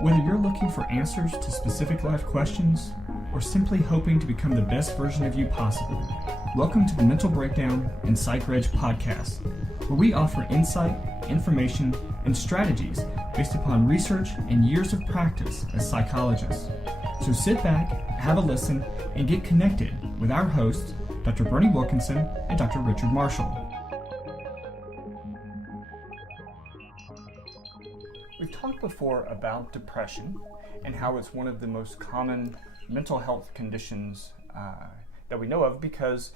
Whether you're looking for answers to specific life questions or simply hoping to become the best version of you possible, welcome to the Mental Breakdown and Psychreg podcast, where we offer insight, information, and strategies based upon research and years of practice as psychologists. So sit back, have a listen, and get connected with our hosts, Dr. Berney and Dr. Richard Marshall. We've talked before about depression and how it's one of the most common mental health conditions that we know of, because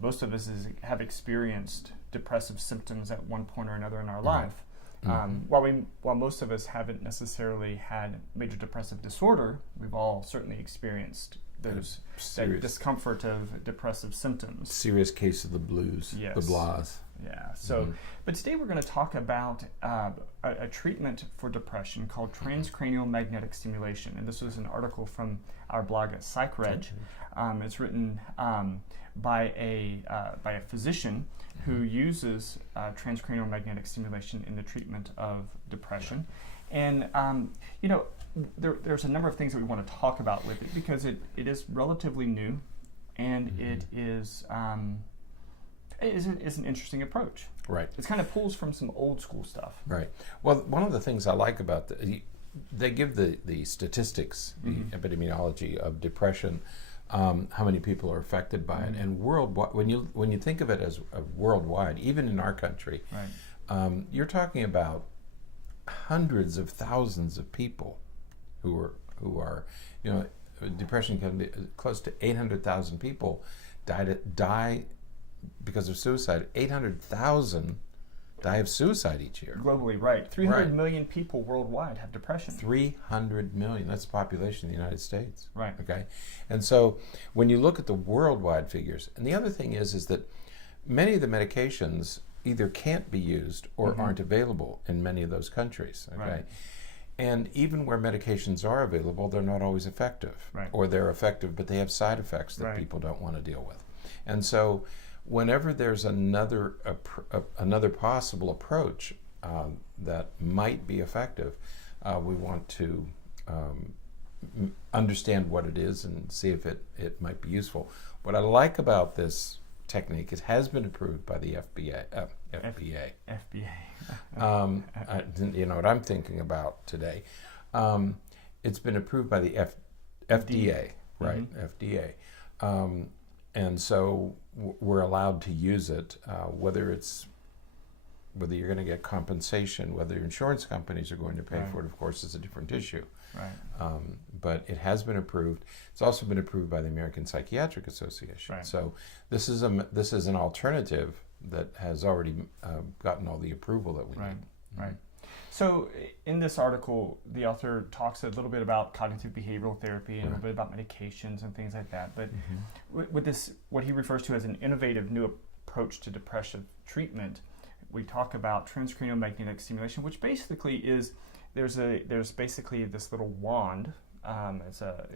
most of us have experienced depressive symptoms at one point or another in our life. While most of us haven't necessarily had major depressive disorder, we've all certainly experienced that discomfort of depressive symptoms. Serious case of the blues, yes. The blahs. Yeah. So, but today we're going to talk about a treatment for depression called transcranial magnetic stimulation, and this was an article from our blog at Psychreg. It's written by a physician who uses transcranial magnetic stimulation in the treatment of depression, and there's a number of things that we want to talk about with it because it is relatively new, and it is an interesting approach. Right. It kind of pulls from some old school stuff. Right. Well, one of the things I like about they give the statistics, the epidemiology of depression, how many people are affected by it, and worldwide. When you think of it as worldwide, even in our country, right. You're talking about hundreds of thousands of people who are depression can be close to 800,000 people die because of suicide. 800,000 die of suicide each year. Globally, right. 300 million people worldwide have depression. 300 million. That's the population of the United States. Right. Okay. And so when you look at the worldwide figures, and the other thing is that many of the medications either can't be used or aren't available in many of those countries. Okay. Right. And even where medications are available, they're not always effective. Right. Or they're effective, but they have side effects that people don't want to deal with. And so whenever there's another possible approach that might be effective, we want to understand what it is and see if it might be useful. What I like about this technique, it has been approved by the FBA. You know what I'm thinking about today. It's been approved by the FDA, right? FDA. And so we're allowed to use it, whether you're going to get compensation, whether insurance companies are going to pay for it, of course, is a different issue. Right. But it has been approved. It's also been approved by the American Psychiatric Association. Right. So this is an alternative that has already gotten all the approval that we need. Right. So in this article, the author talks a little bit about cognitive behavioral therapy and a little bit about medications and things like that. But with this, what he refers to as an innovative new approach to depression treatment, we talk about transcranial magnetic stimulation, which basically is there's basically this little wand. It's a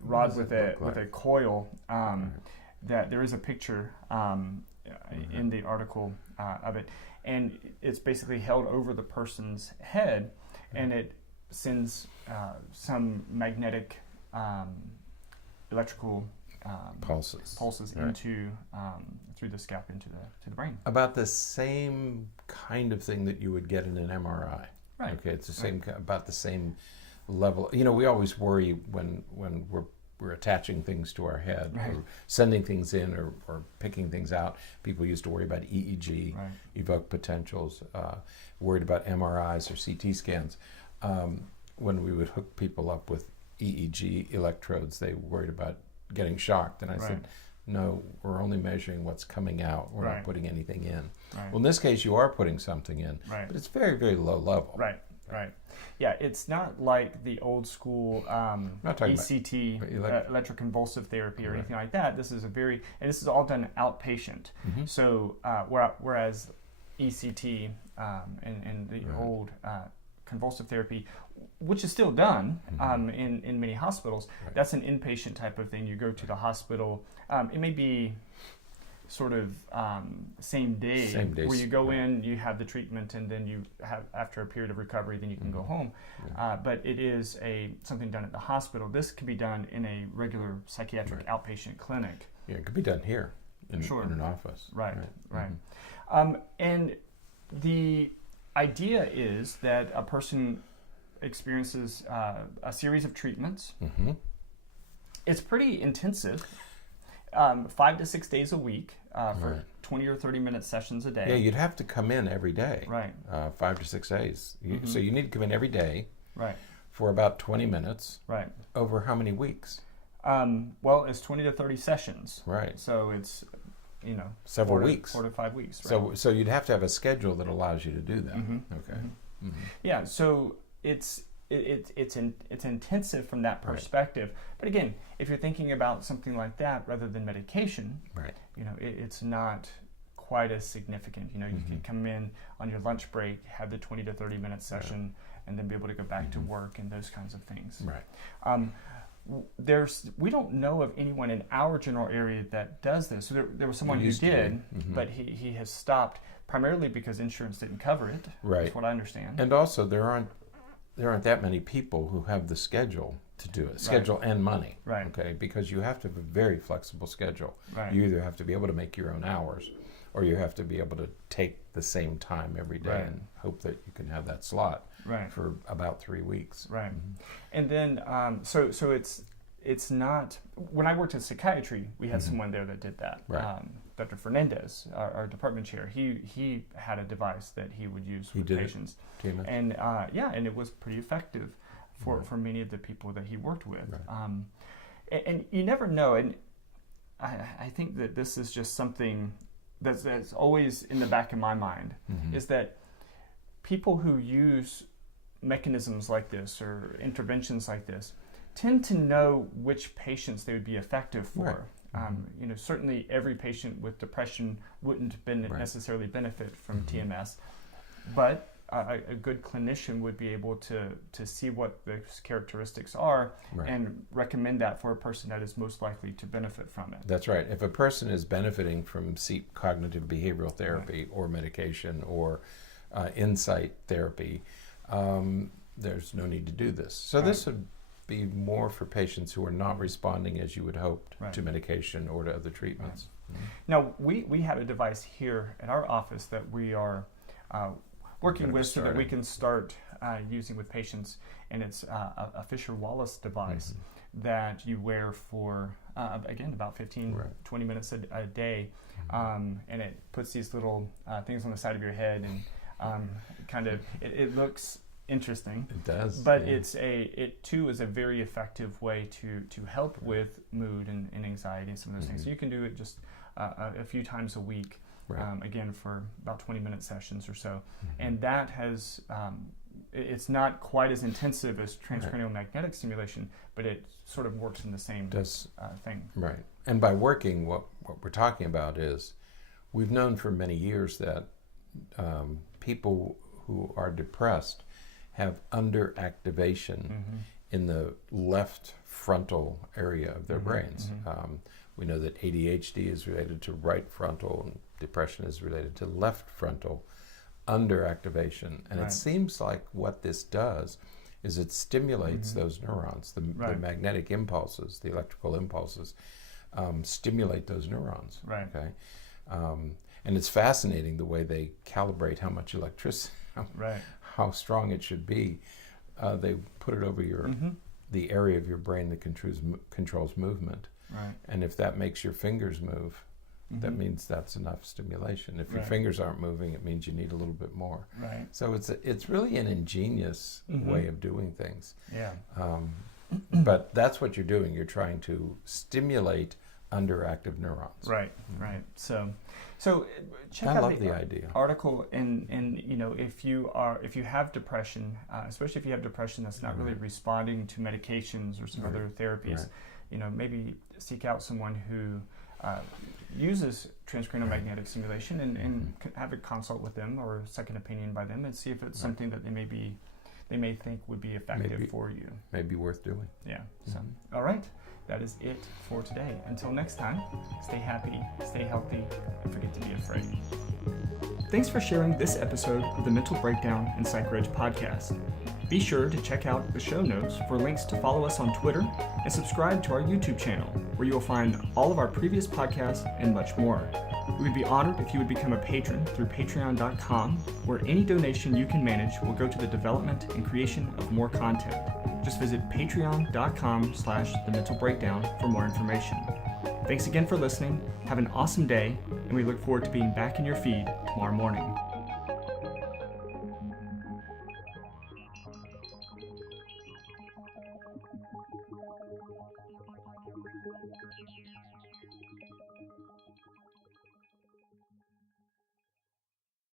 rod with a coil. That there is a picture in the article of it. And it's basically held over the person's head, and it sends some magnetic electrical pulses into through the scalp into the brain. About the same kind of thing that you would get in an MRI. Right. Okay, it's the same about the same level. You know, we always worry when we're attaching things to our head, or sending things in, or picking things out. People used to worry about EEG, evoked potentials, worried about MRIs or CT scans. When we would hook people up with EEG electrodes, they worried about getting shocked. And I said, no, we're only measuring what's coming out. We're not putting anything in. Right. Well, in this case, you are putting something in, but it's very, very low level. Right. Yeah, it's not like the old school ECT, electroconvulsive therapy or anything like that. This is and this is all done outpatient. So whereas ECT and the old convulsive therapy, which is still done in many hospitals, that's an inpatient type of thing. You go to the hospital. It may be sort of same day where you go in, you have the treatment, and then you have, after a period of recovery, then you can go home. But it is something done at the hospital. This can be done in a regular psychiatric outpatient clinic. Yeah, it could be done here in an office. Right. And the idea is that a person experiences a series of treatments. It's pretty intensive, 5 to 6 days a week for 20 or 30 minute sessions a day. Yeah, you'd have to come in every day. Right. 5 to 6 days. So you need to come in every day. Right. For about 20 minutes. Right. Over how many weeks? Well, it's 20 to 30 sessions. Right. So it's, several weeks. 4 to 5 weeks. Right? So you'd have to have a schedule that allows you to do that. Okay. Yeah. So it's intensive from that perspective. Right. But again, if you're thinking about something like that rather than medication, right. It's not quite as significant. You can come in on your lunch break, have the 20 to 30 minute session, and then be able to go back to work and those kinds of things. Right. We don't know of anyone in our general area that does this. So there was someone who did, but he has stopped primarily because insurance didn't cover it. Right. That's what I understand. And also there aren't that many people who have the schedule to do it, schedule and money. Right. Okay, because you have to have a very flexible schedule. Right. You either have to be able to make your own hours, or you have to be able to take the same time every day and hope that you can have that slot for about 3 weeks. Right. And then so it's not. When I worked in psychiatry, we had someone there that did that. Right. Dr. Fernandez, our department chair, he had a device that he would use with patients. TMS. And and it was pretty effective for many of the people that he worked with. Right. And you never know. And I think that this is just something that's always in the back of my mind, is that people who use mechanisms like this or interventions like this tend to know which patients they would be effective for. Right. Certainly every patient with depression wouldn't necessarily benefit from TMS, but a good clinician would be able to see what those characteristics are and recommend that for a person that is most likely to benefit from it. That's right. If a person is benefiting from cognitive behavioral therapy or medication or insight therapy, there's no need to do this. So this would be more for patients who are not responding as you would hope to medication or to other treatments. Now, we have a device here at our office that we are working with so that we can start using with patients, and it's a Fisher-Wallace device that you wear for, again, about 15, 20 minutes a day, and it puts these little things on the side of your head, and it looks interesting. It does. But it too is a very effective way to help with mood and anxiety and some of those things. So you can do it just a few times a week, again for about 20-minute sessions or so. And that has, it's not quite as intensive as transcranial magnetic stimulation, but it sort of works in the same thing. Right. And by working, what we're talking about is, we've known for many years that people who are depressed have underactivation in the left frontal area of their brains. We know that ADHD is related to right frontal and depression is related to left frontal underactivation. And it seems like what this does is it stimulates those neurons, the magnetic impulses, the electrical impulses, stimulate those neurons. Okay. And it's fascinating the way they calibrate how much electricity, how strong it should be. They put it over the area of your brain that controls movement. And if that makes your fingers move, that means that's enough stimulation. If your fingers aren't moving, it means you need a little bit more. So it's really an ingenious way of doing things. But that's what you're doing. You are trying to stimulate underactive neurons. So check out the idea. article, and if you have depression, especially if you have depression that's not really responding to medications or some other therapies, maybe seek out someone who uses transcranial magnetic stimulation and have a consult with them or a second opinion by them and see if it's something that they may be they may think would be effective for you. Maybe worth doing. Yeah. So, all right. That is it for today. Until next time, stay happy, stay healthy, and forget to be afraid. Thanks for sharing this episode of the Mental Breakdown and Psychreg podcast. Be sure to check out the show notes for links to follow us on Twitter and subscribe to our YouTube channel, where you will find all of our previous podcasts and much more. We would be honored if you would become a patron through patreon.com, where any donation you can manage will go to the development and creation of more content. Just visit patreon.com/thementalbreakdown for more information. Thanks again for listening. Have an awesome day, and we look forward to being back in your feed tomorrow morning.